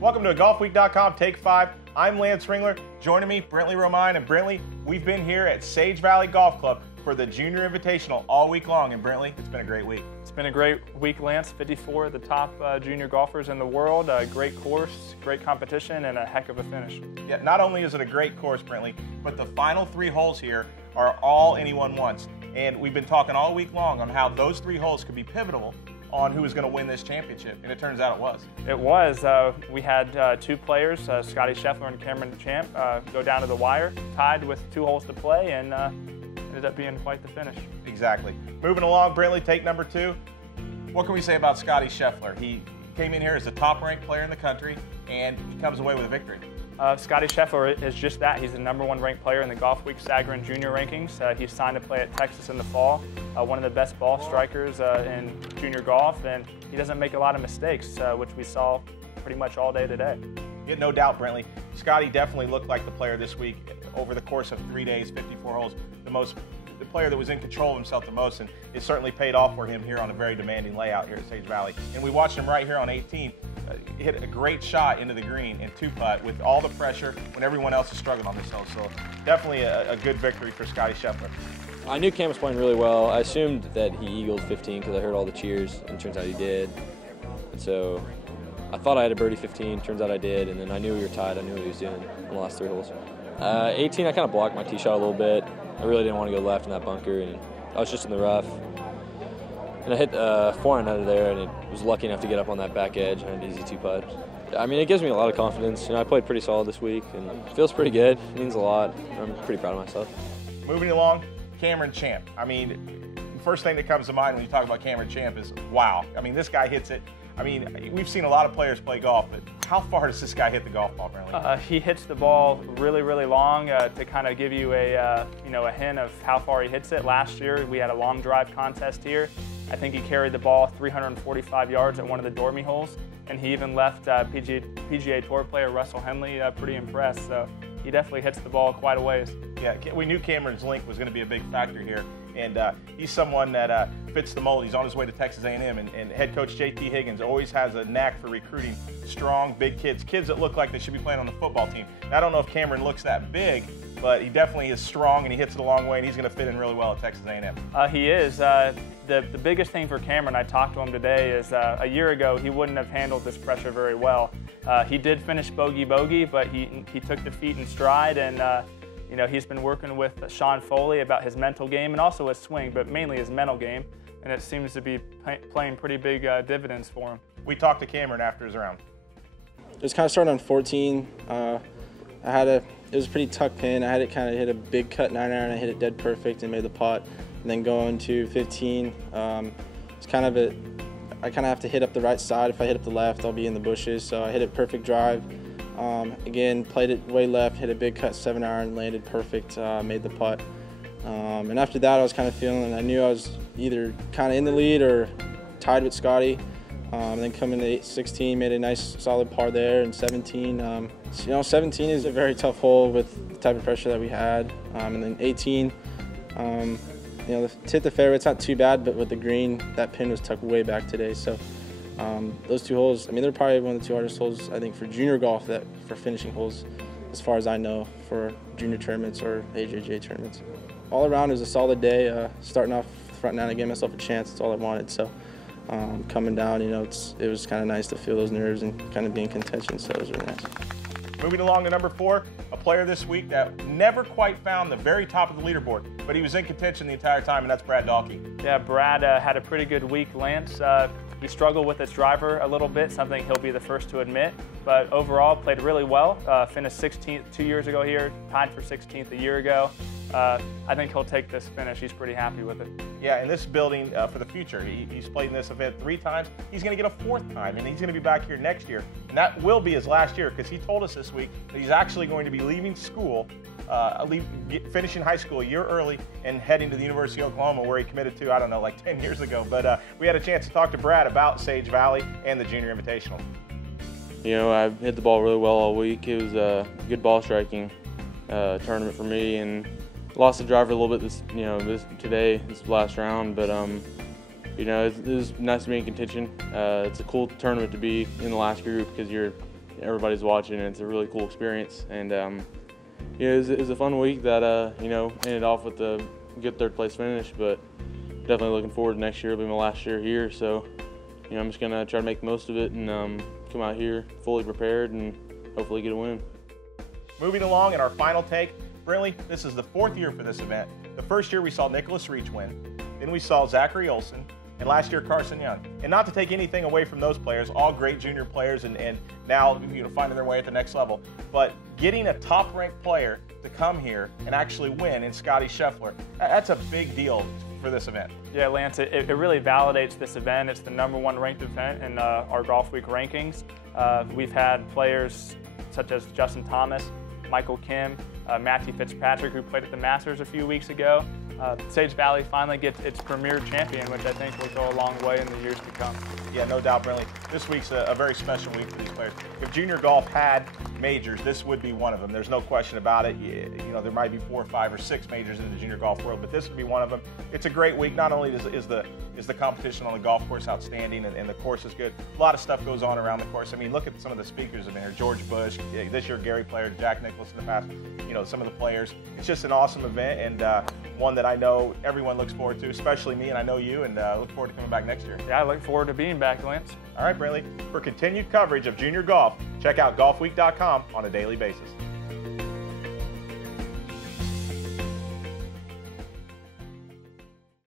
Welcome to Golfweek.com Take 5. I'm Lance Ringler. Joining me, Brentley Romine. And Brentley, we've been here at Sage Valley Golf Club for the Junior Invitational all week long. And Brentley, it's been a great week. It's been a great week, Lance. 54 of the top junior golfers in the world. A great course, great competition, and a heck of a finish. Yeah, not only is it a great course, Brentley, but the final 3 holes here are all anyone wants. And we've been talking all week long on how those 3 holes could be pivotal on who was going to win this championship, and it turns out it was. It was. We had 2 players, Scotty Scheffler and Cameron Champ, go down to the wire, tied with 2 holes to play, and ended up being quite the finish. Exactly. Moving along, Brentley, take number 2. What can we say about Scotty Scheffler? He came in here as the top-ranked player in the country, and he comes away with a victory. Scotty Scheffler is just that. He's the #1 ranked player in the Golfweek Sagarin Junior rankings. He's signed to play at Texas in the fall. One of the best ball strikers in junior golf, and he doesn't make a lot of mistakes, which we saw pretty much all day today. Yeah, no doubt, Brentley. Scotty definitely looked like the player this week over the course of 3 days, 54 holes, the player that was in control of himself the most, and it certainly paid off for him here on a very demanding layout here at Sage Valley. And we watched him right here on 18. Hit a great shot into the green and 2-putt with all the pressure when everyone else is struggling on this hole. So definitely a good victory for Scotty Scheffler. I knew Cam was playing really well. I assumed that he eagled 15 because I heard all the cheers, and it turns out he did. And so I thought I had a birdie 15, turns out I did, and then I knew we were tied. I knew what he was doing on the last 3 holes. 18, I kind of blocked my tee shot a little bit. I really didn't want to go left in that bunker, and I was just in the rough. And I hit 4-iron out of there, and it was lucky enough to get up on that back edge and an easy 2-putt. I mean, it gives me a lot of confidence. You know, I played pretty solid this week, and it feels pretty good. It means a lot. I'm pretty proud of myself. Moving along, Cameron Champ. I mean, the first thing that comes to mind when you talk about Cameron Champ is, wow. I mean, this guy hits it. I mean, we've seen a lot of players play golf, but how far does this guy hit the golf ball, Brentley? He hits the ball really, really long to kind of give you a hint of how far he hits it. Last year, we had a long drive contest here. I think he carried the ball 345 yards at one of the Dormy holes, and he even left PGA Tour player Russell Henley pretty impressed. So he definitely hits the ball quite a ways. Yeah, we knew Cameron's length was going to be a big factor here, and he's someone that fits the mold. He's on his way to Texas A&M, and head coach J.T. Higgins always has a knack for recruiting strong, big kids that look like they should be playing on the football team. Now, I don't know if Cameron looks that big, but he definitely is strong, and he hits it a long way, and he's going to fit in really well at Texas A&M. He is. The biggest thing for Cameron, I talked to him today, is a year ago he wouldn't have handled this pressure very well. He did finish bogey, but he took defeat in stride, and he's been working with Sean Foley about his mental game and also his swing, but mainly his mental game, and it seems to be playing pretty big dividends for him. We talked to Cameron after his round. It was kind of starting on 14. It was a pretty tuck pin. I had it kind of hit a big cut 9-iron. I hit it dead perfect and made the putt. And then going to 15, it's kind of I kind of have to hit up the right side. If I hit up the left, I'll be in the bushes. So I hit a perfect drive. Again, played it way left, hit a big cut 7-iron, landed perfect, made the putt. And after that, I was kind of feeling, I knew I was either kind of in the lead or tied with Scotty. And then coming to 16, made a nice solid par there, and 17. 17 is a very tough hole with the type of pressure that we had. And then 18, to hit the fairway, it's not too bad, but with the green, that pin was tucked way back today. So those 2 holes, I mean, they're probably one of the 2 hardest holes, I think, for junior golf for finishing holes, as far as I know, for junior tournaments or AJJ tournaments. All around, it was a solid day. Starting off front 9, I gave myself a chance. That's all I wanted. So coming down, it was kind of nice to feel those nerves and kind of be in contention. So it was really nice. Moving along to number 4, a player this week that never quite found the very top of the leaderboard, but he was in contention the entire time, and that's Brad Dahlke. Yeah, Brad had a pretty good week, Lance. He struggled with his driver a little bit, something he'll be the first to admit, but overall played really well. Finished 16th 2 years ago here, tied for 16th a year ago. I think he'll take this finish. He's pretty happy with it. Yeah, and this building for the future. He's played in this event 3 times. He's going to get a 4th time, and he's going to be back here next year. And that will be his last year, because he told us this week that he's actually going to be leaving school, finishing high school a year early and heading to the University of Oklahoma, where he committed to, I don't know, like 10 years ago. But we had a chance to talk to Brad about Sage Valley and the Junior Invitational. I hit the ball really well all week. It was a good ball striking tournament for me, and lost the driver a little bit this last round, but it was nice to be in contention. It's a cool tournament to be in the last group because you're everybody's watching, and it's a really cool experience. And yeah, it was a fun week that you know, ended off with a good third place finish, but definitely looking forward to next year. It'll be my last year here, so you know, I'm just gonna try to make the most of it and come out here fully prepared and hopefully get a win. Moving along in our final take, Brinley, this is the 4th year for this event. The first year we saw Nicholas Reach win, then we saw Zachary Olson, and last year Carson Young. And not to take anything away from those players, all great junior players and now, you know, finding their way at the next level. But getting a top-ranked player to come here and actually win in Scotty Scheffler, that's a big deal for this event. Yeah, Lance, it really validates this event. It's the #1 ranked event in our Golfweek rankings. We've had players such as Justin Thomas, Michael Kim, Matthew Fitzpatrick, who played at the Masters a few weeks ago. Sage Valley finally gets its premier champion, which I think will go a long way in the years to come. Yeah, no doubt, Brinley. This week's a very special week for these players. If junior golf had majors, this would be one of them. There's no question about it. You know, there might be 4, 5, or 6 majors in the junior golf world, but this would be one of them. It's a great week. Not only is the competition on the golf course outstanding and the course is good, a lot of stuff goes on around the course. I mean, look at some of the speakers in there. George Bush, this year Gary Player, Jack Nicklaus in the past, you know, some of the players. It's just an awesome event and one that I know everyone looks forward to, especially me, and I know you, and look forward to coming back next year. Yeah, I look forward to being back, Lance. All right, Brinley. For continued coverage of junior golf, check out golfweek.com on a daily basis.